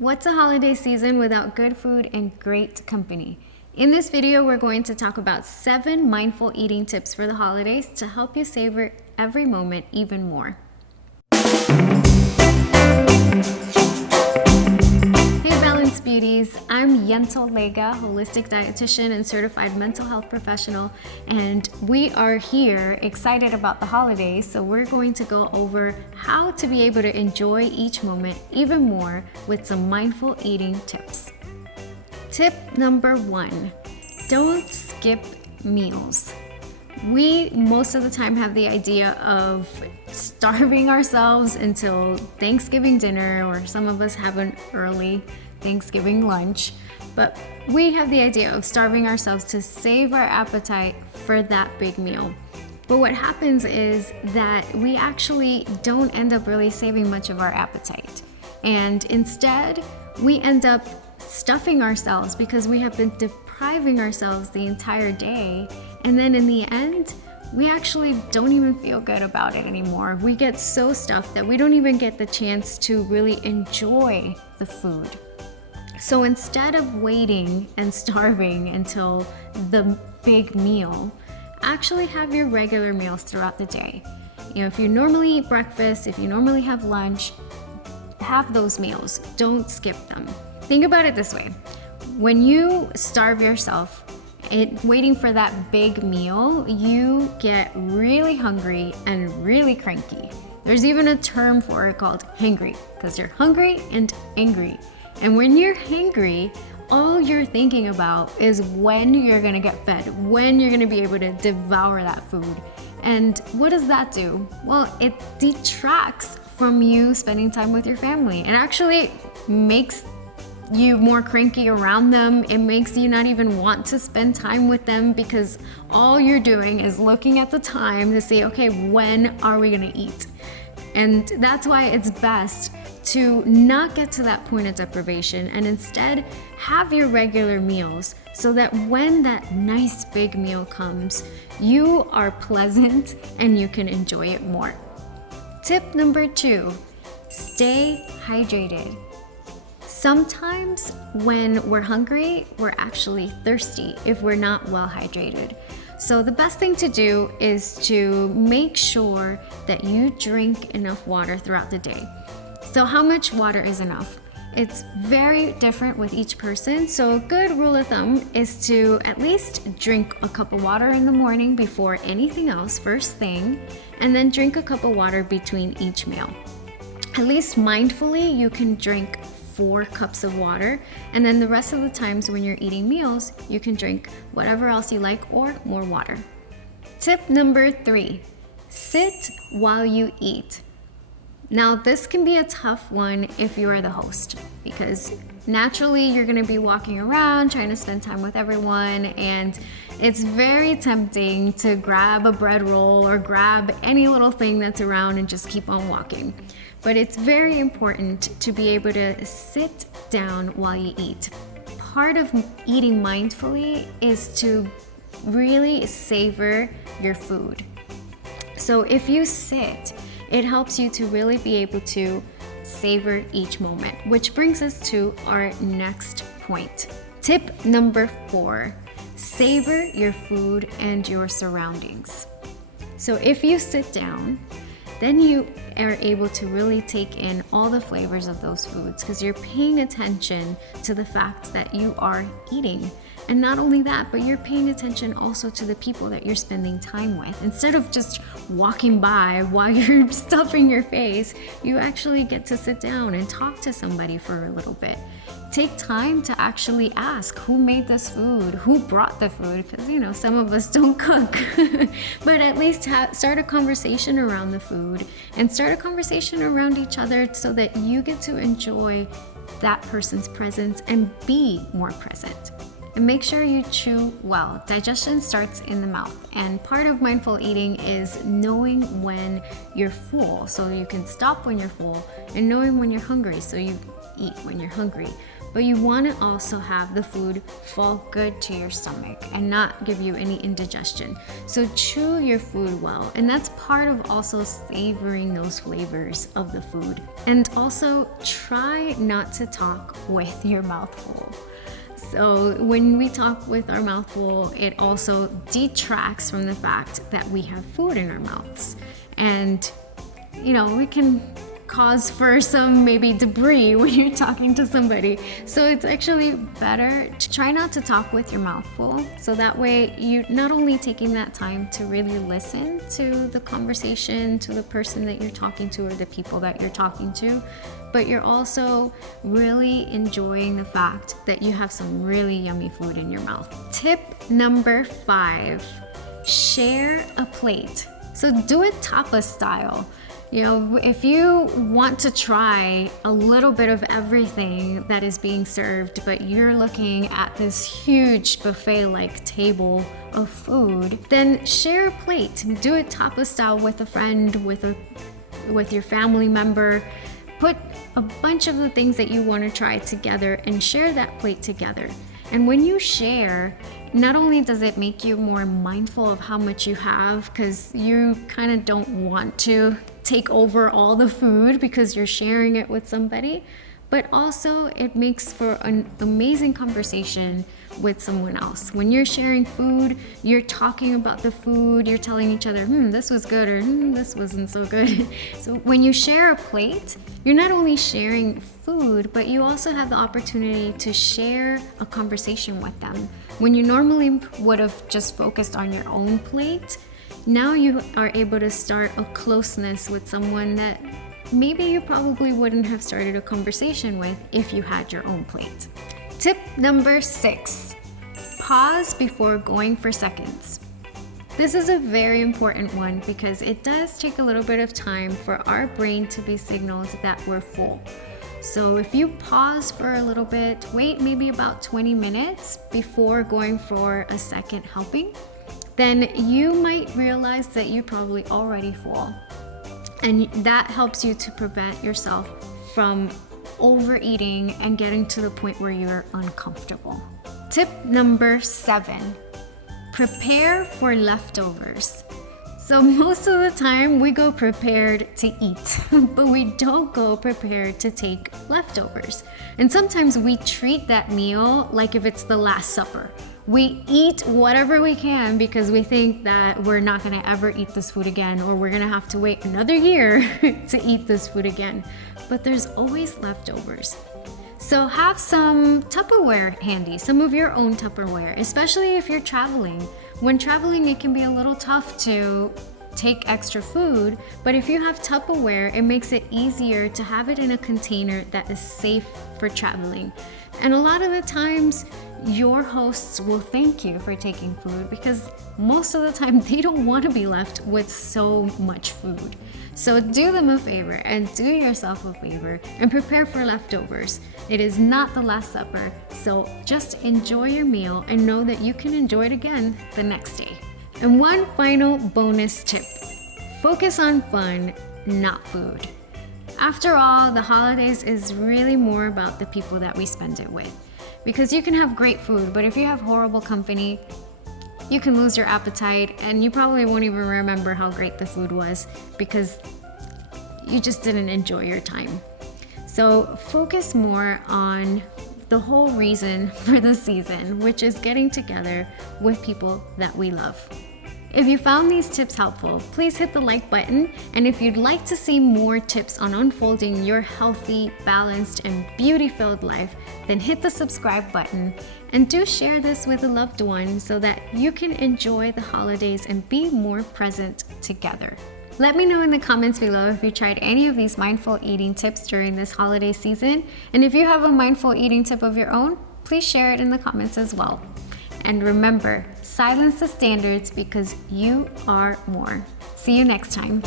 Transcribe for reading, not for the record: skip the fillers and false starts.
What's a holiday season without good food and great company? In this video, we're going to talk about 7 mindful eating tips for the holidays to help you savor every moment even more. Hey Balanced Beauties, I'm Yentl Lega, holistic dietitian and certified mental health professional, and we are here excited about the holidays, so we're going to go over how to be able to enjoy each moment even more with some mindful eating tips. Tip number 1, don't skip meals. We most of the time have the idea of starving ourselves until Thanksgiving dinner, or some of us have an early Thanksgiving lunch, but we have the idea of starving ourselves to save our appetite for that big meal. But what happens is that we actually don't end up really saving much of our appetite. And instead, we end up stuffing ourselves because we have been depriving ourselves the entire day. And then in the end, we actually don't even feel good about it anymore. We get so stuffed that we don't even get the chance to really enjoy the food. So instead of waiting and starving until the big meal, actually have your regular meals throughout the day. You know, if you normally eat breakfast, if you normally have lunch, have those meals. Don't skip them. Think about it this way. When you starve yourself waiting for that big meal, you get really hungry and really cranky. There's even a term for it called hangry, because you're hungry and angry. And when you're hangry, all you're thinking about is when you're gonna get fed, when you're gonna be able to devour that food. And what does that do? Well, it detracts from you spending time with your family. It actually makes you more cranky around them. It makes you not even want to spend time with them because all you're doing is looking at the time to see, okay, when are we gonna eat? And that's why it's best to not get to that point of deprivation and instead have your regular meals so that when that nice big meal comes, you are pleasant and you can enjoy it more. Tip number 2, stay hydrated. Sometimes when we're hungry, we're actually thirsty if we're not well hydrated. So the best thing to do is to make sure that you drink enough water throughout the day. So how much water is enough? It's very different with each person. So a good rule of thumb is to at least drink a cup of water in the morning before anything else, first thing, and then drink a cup of water between each meal. At least mindfully, you can drink 4 cups of water, and then the rest of the times when you're eating meals, you can drink whatever else you like or more water. Tip number 3, sit while you eat. Now, this can be a tough one if you are the host, because naturally you're gonna be walking around trying to spend time with everyone, and it's very tempting to grab a bread roll or grab any little thing that's around and just keep on walking. But it's very important to be able to sit down while you eat. Part of eating mindfully is to really savor your food. So if you sit, it helps you to really be able to savor each moment, which brings us to our next point. Tip number 4, savor your food and your surroundings. So if you sit down, then you are able to really take in all the flavors of those foods because you're paying attention to the fact that you are eating. And not only that, but you're paying attention also to the people that you're spending time with. Instead of just walking by while you're stuffing your face, you actually get to sit down and talk to somebody for a little bit. Take time to actually ask who made this food, who brought the food, because you know some of us don't cook. But at least start a conversation around the food and start a conversation around each other so that you get to enjoy that person's presence and be more present. And make sure you chew well. Digestion starts in the mouth, and part of mindful eating is knowing when you're full so you can stop when you're full, and knowing when you're hungry so you eat when you're hungry. but you want to also have the food fall good to your stomach and not give you any indigestion. So chew your food well, and that's part of also savoring those flavors of the food. And also try not to talk with your mouth full. So when we talk with our mouth full, it also detracts from the fact that we have food in our mouths. And, we can cause for some maybe debris when you're talking to somebody. So it's actually better to try not to talk with your mouth full. So that way you're not only taking that time to really listen to the conversation, to the person that you're talking to or the people that you're talking to, but you're also really enjoying the fact that you have some really yummy food in your mouth. Tip number 5, share a plate. So do it tapas style. If you want to try a little bit of everything that is being served, but you're looking at this huge buffet-like table of food, then share a plate. Do it tapas style with a friend, with your family member. Put a bunch of the things that you want to try together and share that plate together. And when you share, not only does it make you more mindful of how much you have, because you kind of don't want to take over all the food because you're sharing it with somebody, but also it makes for an amazing conversation with someone else. When you're sharing food, you're talking about the food, you're telling each other, this was good, or this wasn't so good. So when you share a plate, you're not only sharing food, but you also have the opportunity to share a conversation with them. When you normally would have just focused on your own plate, now you are able to start a closeness with someone that maybe you probably wouldn't have started a conversation with if you had your own plate. Tip number 6, pause before going for seconds. This is a very important one because it does take a little bit of time for our brain to be signaled that we're full. So if you pause for a little bit, wait maybe about 20 minutes before going for a second helping, then you might realize that you're probably already full. And that helps you to prevent yourself from overeating and getting to the point where you're uncomfortable. Tip number 7, prepare for leftovers. So most of the time we go prepared to eat, but we don't go prepared to take leftovers. And sometimes we treat that meal like if it's the Last Supper. We eat whatever we can because we think that we're not gonna ever eat this food again, or we're gonna have to wait another year to eat this food again. But there's always leftovers. So have some Tupperware handy, some of your own Tupperware, especially if you're traveling. When traveling, it can be a little tough to take extra food, but if you have Tupperware, it makes it easier to have it in a container that is safe for traveling. And a lot of the times, your hosts will thank you for taking food because most of the time they don't want to be left with so much food. So do them a favor and do yourself a favor and prepare for leftovers. It is not the Last Supper, so just enjoy your meal and know that you can enjoy it again the next day. And one final bonus tip, focus on fun, not food. After all, the holidays is really more about the people that we spend it with. Because you can have great food, but if you have horrible company, you can lose your appetite and you probably won't even remember how great the food was because you just didn't enjoy your time. So focus more on the whole reason for the season, which is getting together with people that we love. If you found these tips helpful, please hit the like button. And if you'd like to see more tips on unfolding your healthy, balanced, and beauty-filled life, then hit the subscribe button. And do share this with a loved one so that you can enjoy the holidays and be more present together. Let me know in the comments below if you tried any of these mindful eating tips during this holiday season. And if you have a mindful eating tip of your own, please share it in the comments as well. And remember, silence the standards because you are more. See you next time.